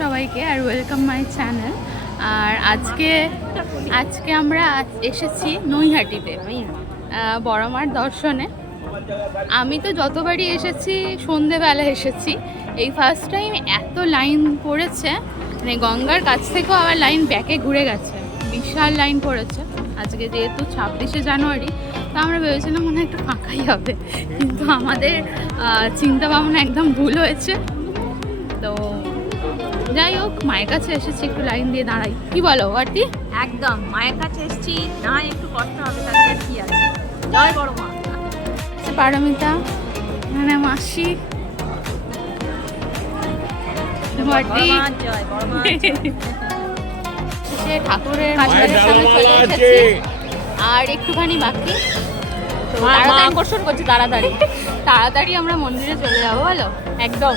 সবাইকে আর welcome my channel. আর আজকে আমরা এসেছি নৈহাটিতে বড় মার দর্শনে। আমি তো যতবারই এসেছি সন্ধেবেলা এসেছি, এই ফার্স্ট টাইম এত লাইন পড়েছে, মানে গঙ্গার কাছ থেকেও আবার লাইন ব্যাকে ঘুরে গেছে, বিশাল লাইন পড়েছে। আজকে যেহেতু 26শে জানুয়ারি, তো আমরা ভেবেছিলাম মনে হয় একটু ফাঁকাই হবে, কিন্তু আমাদের চিন্তা ভাবনা একদম ভুল হয়েছে। তো যাই হোক, মায়ের কাছে এসেছি, একটু লাইন দিয়ে দাঁড়াই। কি বলো আরতি? একদম মায়ের কাছে এসেছি, না একটু কষ্ট হবে, তাতে কি আছে। জয় বড় মা। পারমিতা, মানে মাসি, জয় বড় মা। ঠাকুরের সামনে চলে এসেছি, আর একটুখানি বাকি। তো আকর্ষণ করছে তাড়াতাড়ি আমরা মন্দিরে চলে যাবো। বলো একদম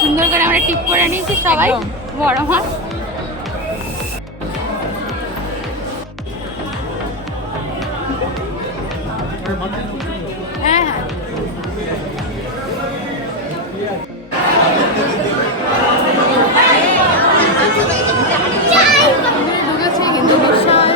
সুন্দর করে আমরা টিপ করে নিয়েছি সবাই। বড় মা হ্যাঁ হ্যাঁ ঢুকেছি, কিন্তু বিশাল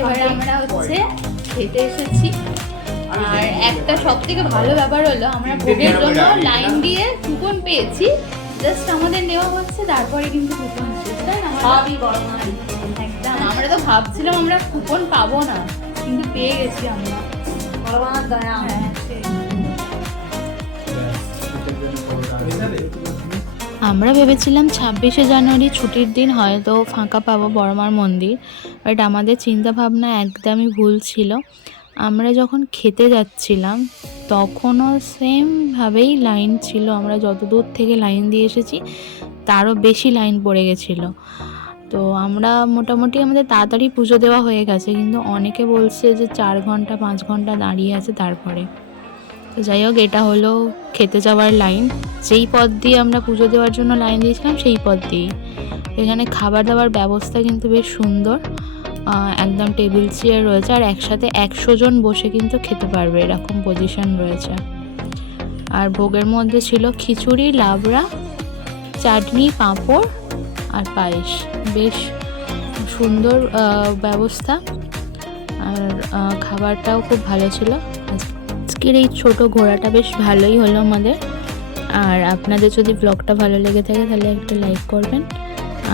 এবারে আমরা হচ্ছে খেতে এসেছি। আর একটা সব থেকে ভালো ব্যাপার হলো, আমরা ভোগের জন্য লাইন দিয়ে কুপন পেয়েছি। জাস্ট আমাদের নেওয়া হচ্ছে, তারপরে কিন্তু কুপন শেষ। তাই না? একদম, আমরা তো ভাবছিলাম আমরা কুপন পাবো না, কিন্তু পেয়ে গেছি আমরা। হ্যাঁ, আমরা ভেবেছিলাম 26শে জানুয়ারি ছুটির দিন হয়তো ফাঁকা পাবো বড়মার মন্দির, বাট আমাদের চিন্তা ভাবনা একদমই ভুল ছিল। আমরা যখন খেতে যাচ্ছিলাম তখনও সেমভাবেই লাইন ছিল, আমরা যত দূর থেকে লাইন দিয়ে এসেছি তারও বেশি লাইন পড়ে গেছিলো। তো আমরা মোটামুটি আমাদের তাড়াতাড়ি পুজো দেওয়া হয়ে গেছে, কিন্তু অনেকে বলছে যে 4 ঘন্টা 5 ঘন্টা দাঁড়িয়ে আছে তারপরে। তো যাই হোক, এটা হলো খেতে যাওয়ার লাইন। যেই পথ দিয়ে আমরা পুজো দেওয়ার জন্য লাইন দিয়েছিলাম সেই পথ দিয়েই। এখানে খাবার দাবার ব্যবস্থা কিন্তু বেশ সুন্দর, একদম টেবিল চেয়ার রয়েছে, আর একসাথে 100 জন বসে কিন্তু খেতে পারবে, এরকম পজিশন রয়েছে। আর ভোগের মধ্যে ছিল খিচুড়ি, লাবড়া, চাটনি, পাঁপড় আর পায়েস। বেশ সুন্দর ব্যবস্থা, আর খাবারটাও খুব ভালো ছিল। আজকের এই ছোট ঘোরাটা বেশ ভালোই হলো আমাদের। আর আপনাদের যদি ব্লগটা ভালো লেগে থাকে তাহলে একটা লাইক করবেন,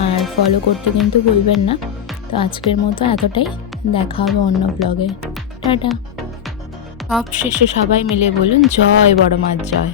আর ফলো করতে কিন্তু ভুলবেন না। তো আজকের মতো এতটাই, দেখা হবে অন্য ব্লগে। টাটা। সব শেষে সবাই মিলে বলুন জয় বড় মার জয়।